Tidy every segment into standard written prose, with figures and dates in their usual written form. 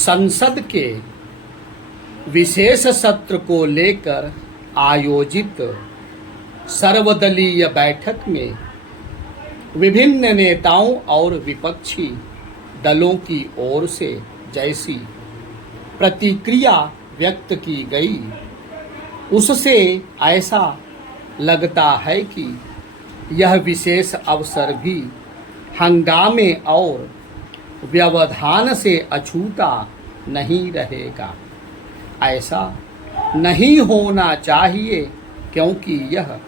संसद के विशेष सत्र को लेकर आयोजित सर्वदलीय बैठक में विभिन्न नेताओं और विपक्षी दलों की ओर से जैसी प्रतिक्रिया व्यक्त की गई, उससे ऐसा लगता है कि यह विशेष अवसर भी हंगामे और व्यवधान से अछूता नहीं रहेगा। ऐसा नहीं होना चाहिए, क्योंकि यह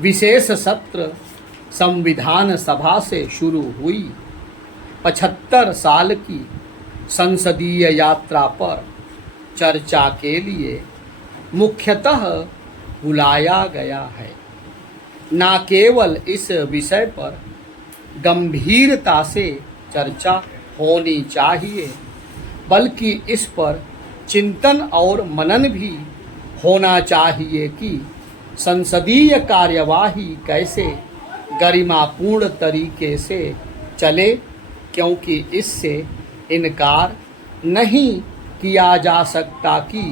विशेष सत्र संविधान सभा से शुरू हुई 75 साल की संसदीय यात्रा पर चर्चा के लिए मुख्यतः बुलाया गया है। न केवल इस विषय पर गंभीरता से चर्चा होनी चाहिए, बल्कि इस पर चिंतन और मनन भी होना चाहिए कि संसदीय कार्यवाही कैसे गरिमापूर्ण तरीके से चले, क्योंकि इससे इनकार नहीं किया जा सकता कि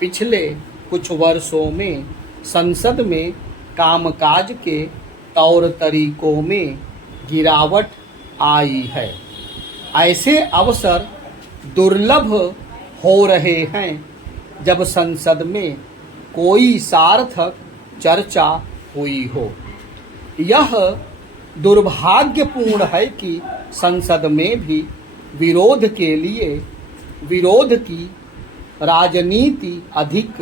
पिछले कुछ वर्षों में संसद में कामकाज के तौर तरीकों में गिरावट आई है। ऐसे अवसर दुर्लभ हो रहे हैं जब संसद में कोई सार्थक चर्चा हुई हो। यह दुर्भाग्यपूर्ण है कि संसद में भी विरोध के लिए विरोध की राजनीति अधिक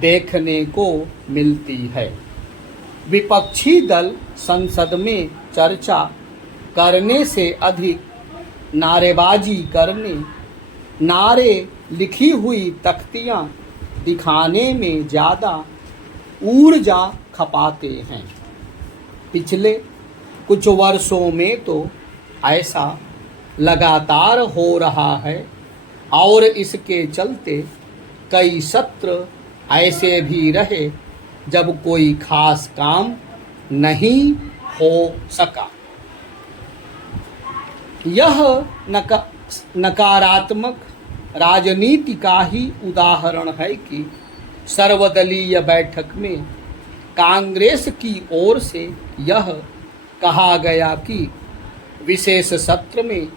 देखने को मिलती है। विपक्षी दल संसद में चर्चा करने से अधिक नारेबाजी करने, नारे लिखी हुई तख्तियां दिखाने में ज़्यादा ऊर्जा खपाते हैं। पिछले कुछ वर्षों में तो ऐसा लगातार हो रहा है और इसके चलते कई सत्र ऐसे भी रहे जब कोई खास काम नहीं हो सका। यह नकारात्मक राजनीति का ही उदाहरण है कि सर्वदलीय बैठक में कांग्रेस की ओर से यह कहा गया कि विशेष सत्र में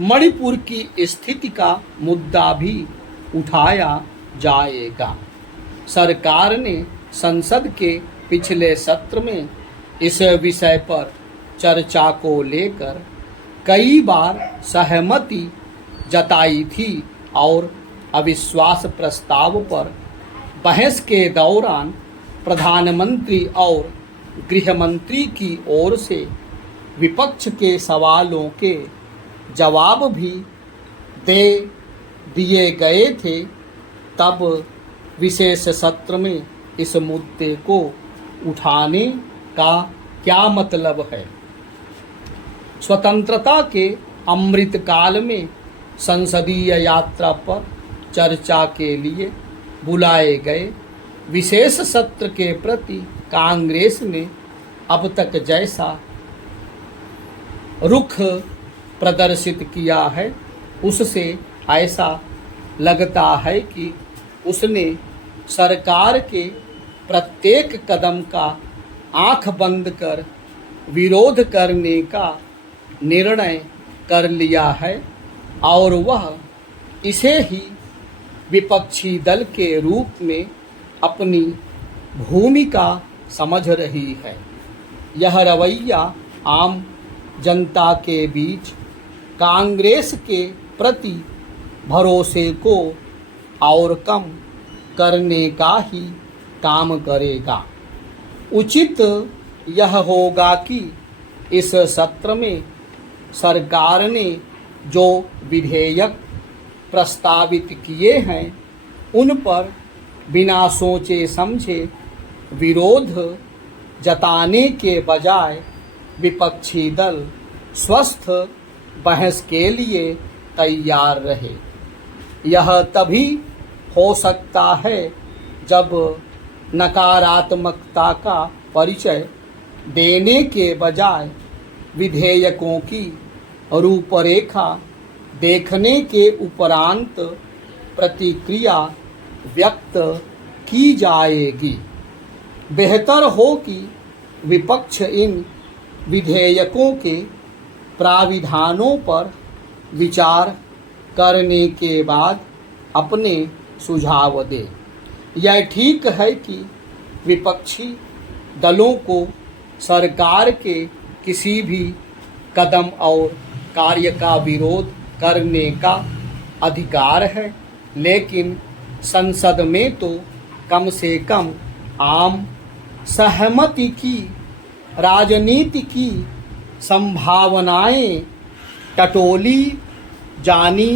मणिपुर की स्थिति का मुद्दा भी उठाया जाएगा। सरकार ने संसद के पिछले सत्र में इस विषय पर चर्चा को लेकर कई बार सहमति जताई थी और अविश्वास प्रस्ताव पर बहस के दौरान प्रधानमंत्री और गृह मंत्री की ओर से विपक्ष के सवालों के जवाब भी दे दिए गए थे। तब विशेष सत्र में इस मुद्दे को उठाने का क्या मतलब है? स्वतंत्रता के अमृत काल में संसदीय यात्रा पर चर्चा के लिए बुलाए गए विशेष सत्र के प्रति कांग्रेस ने अब तक जैसा रुख प्रदर्शित किया है, उससे ऐसा लगता है कि उसने सरकार के प्रत्येक कदम का आंख बंद कर विरोध करने का निर्णय कर लिया है और वह इसे ही विपक्षी दल के रूप में अपनी भूमिका समझ रही है। यह रवैया आम जनता के बीच कांग्रेस के प्रति भरोसे को और कम करने का ही काम करेगा। उचित यह होगा कि इस सत्र में सरकार ने जो विधेयक प्रस्तावित किए हैं, उन पर बिना सोचे समझे विरोध जताने के बजाय विपक्षी दल स्वस्थ बहस के लिए तैयार रहे। यह तभी हो सकता है जब नकारात्मकता का परिचय देने के बजाय विधेयकों की रूपरेखा देखने के उपरांत प्रतिक्रिया व्यक्त की जाएगी। बेहतर हो कि विपक्ष इन विधेयकों के प्राविधानों पर विचार करने के बाद अपने सुझाव दे। यह ठीक है कि विपक्षी दलों को सरकार के किसी भी कदम और कार्य का विरोध करने का अधिकार है, लेकिन संसद में तो कम से कम आम सहमति की राजनीति की संभावनाएं टटोली जानी